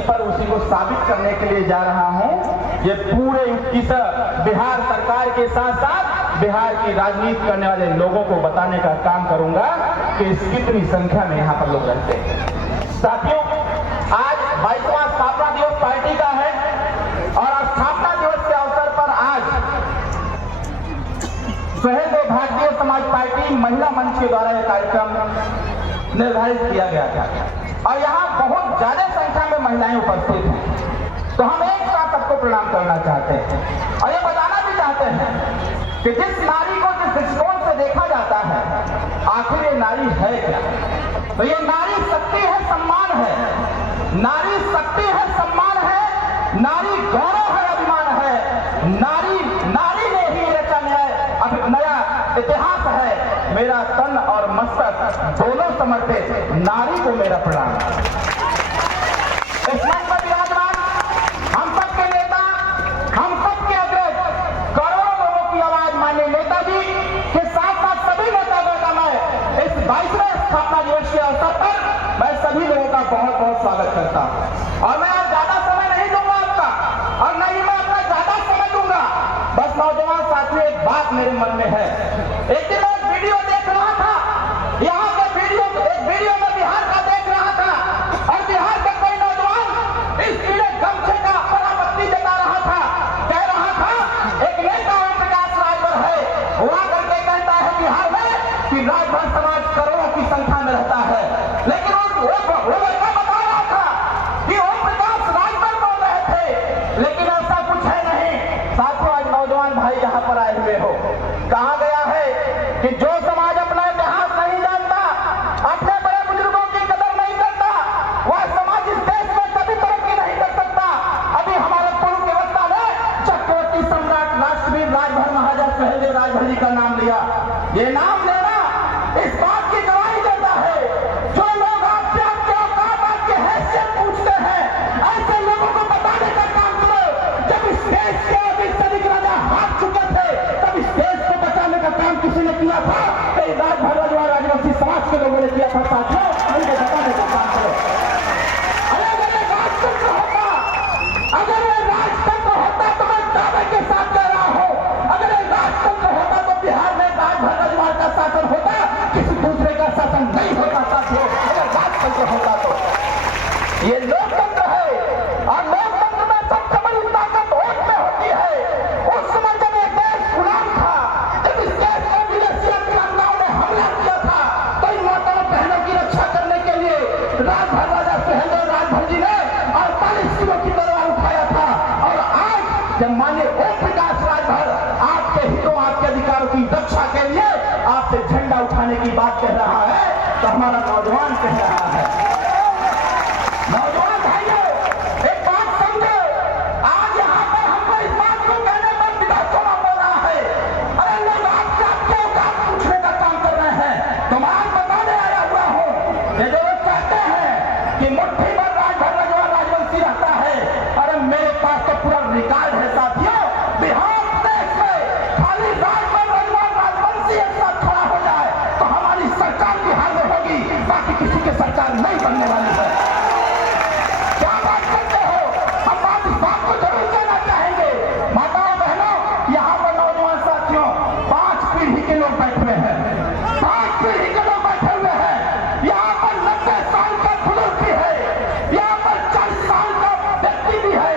जमीन पर उसी को साबित करने के लिए जा रहा हूं। ये पूरे इस बिहार सरकार के साथ साथ बिहार की राजनीति करने वाले लोगों को बताने का काम करूंगा कि कितनी संख्या में यहाँ पर लोग रहते हैं। साथियों, आज 22वां स्थापना दिवस पार्टी का है और स्थापना दिवस के अवसर पर आज शहर में भारतीय समाज पार्टी महिला मंच के द्वारा यह कार्यक्रम निर्धारित किया गया था और यहाँ बहुत ज्यादा संख्या में महिलाएं उपस्थित हैं। तो हम एक साथ सबको प्रणाम करना चाहते हैं और ये बताना भी चाहते हैं कि जिस नारी को जिस दृष्टिकोण से देखा जाता है, आखिर ये नारी है क्या? तो ये नारी शक्ति है, सम्मान है। नारी शक्ति है, सम्मान है, नारी गौरव है, अभिमान है। नारी ने ही रचा नया इतिहास है। मेरा तन और मस्तक दोनों समर्पित नारी को मेरा प्रणाम। इस मंच पर विराजमान हम सबके नेता, हम सबके अग्रज, करोड़ों लोगों की आवाज माननीय नेताजी के साथ साथ सभी नेताओं का मैं इस 22वें स्थापना दिवस के अवसर पर मैं सभी लोगों का बहुत बहुत स्वागत करता हूं। और मैं ज्यादा समय नहीं दूंगा आपका और न ही मैं अपना ज्यादा समय दूंगा। बस नौजवान साथियों, एक बात मेरे मन में है। एक दिन मैं वीडियो देख रहा था, यहाँ के एक वीडियो में बिहार का देख रहा था और बिहार का कोई नौजवान इस पीले गमछे का आपत्ति जता रहा था। कह रहा था एक नेता ओम प्रकाश राजभर है, वो आकर के कहता है बिहार में कि राजभर समाज करोड़ों की संख्या में रहता है, लेकिन वो लड़का बता रहा था कि ओम प्रकाश राजभर बोल रहे थे, लेकिन ऐसा कुछ है नहीं। साथियों, आज नौजवान भाई यहाँ पर आए हुए हो, कहा गया है कि जो समाज अपना इतिहास नहीं जानता, अपने बड़े बुजुर्गों की कदर नहीं करता, वह समाज इस देश में कभी तरक्की नहीं कर सकता। अभी हमारे पूर्व के वक्ता ने चक्रवर्ती सम्राट राष्ट्रवीर राजभर महाराजा सुहेलदेव राजभर जी का नाम लिया। ये नाम लेना इस बात की गवाही देता है, जो लोग आपसे आपके औकात, आपके हैसियत पूछते हैं, ऐसे लोगों को बताने का काम करो। जब इस देश के अधिक राजा हाथ चुके थे, तब इस देश को बचाने का काम किसी ने किया था? कई राजभर राजवंशी समाज के लोगों ने किया था। साथियों, उनको बताने का काम करो। अगर ये राजतंत्र होता, अगर ये राजतंत्र होता तो मैं दावे के साथ कह रहा हूं, अगर ये राजतंत्र होता तो बिहार में राजभर राजवाड़ का शासन होता, किसी दूसरे का शासन नहीं होता। साथियों, अगर राजतंत्र होता तो ये लोकतंत्र है और लोकतंत्र में सबसे बड़ी ताकत वोट में होती है। उस समय जब ये देश गुलाम था, जब इस देश में विदेशी आक्रमणकारियों ने हमला किया था, तो इन माताओं बहनों की रक्षा करने के लिए राजभर राजा सुहेलदेव राजभर जी ने 48 किलो की तलवार उठाया था। और आज जब माननीय ओम प्रकाश राजभर आपके हितों, आपके अधिकारों की रक्षा के लिए आपसे झंडा उठाने की बात कह रहा है, तो हमारा नौजवान कह रहा है। नौजवान भाइयों, एक बात समझो, आज यहाँ पर हमको इस बात को कहने पर विधानसभा बोल रहा है, अरे लोग आपसे आपके औकात पूछने का काम कर रहे हैं। तो मैं आज बताने आया हुआ हूँ, ये जो लोग कहते हैं कि मुट्ठी भर राजभर राजवाड़ राजवंशी रहता है, अरे मेरे पास तो पूरा रिकॉर्ड है। साथियों, बिहार देश में खाली राजभर राजवाड़ राजवंशी एक साथ खड़ा हो जाए तो हमारी सरकार बिहार में होगी, बाकी किसी की सरकार नहीं बनने वाली है। क्या बात करते हो? हम बात इस बात को जरूर कहना चाहेंगे। माताओं बहनों, यहाँ पर नौजवान साथियों 5 पीढ़ी के लोग बैठे हुए हैं, 5 पीढ़ी के लोग बैठे हुए हैं। यहाँ पर 90 साल का बुजुर्ग भी है, यहाँ पर 40 साल का व्यक्ति भी है,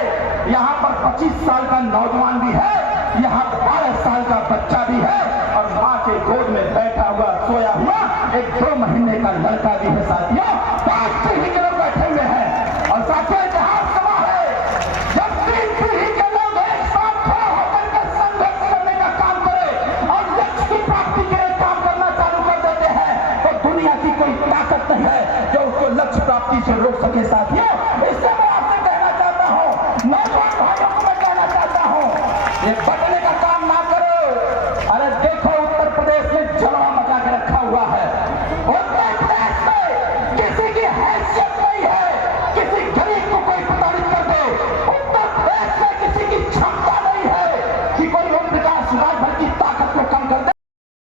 यहाँ पर 25 साल का नौजवान भी है, यहाँ पर 12 साल का बच्चा भी है और माँ के गोद में बैठा हुआ सोया हुआ एक 2 महीने का लड़का भी है। साथियों, 5 पीढ़ी के लोग बैठे हुए हैं और साथियों इतिहास गवाह है, जब 3 पीढ़ी के लोग एक साथ खड़े होकर के संघर्ष करने का काम करें और लक्ष्य की प्राप्ति के लिए काम करना चालू कर देते हैं, तो दुनिया की कोई ताकत नहीं है जो उसको लक्ष्य प्राप्ति से रोक सके। साथियों, इससे मैं आपसे कहना चाहता हूँ, नौजवान भाइयों को मैं कहना चाहता हूँ, ये बटन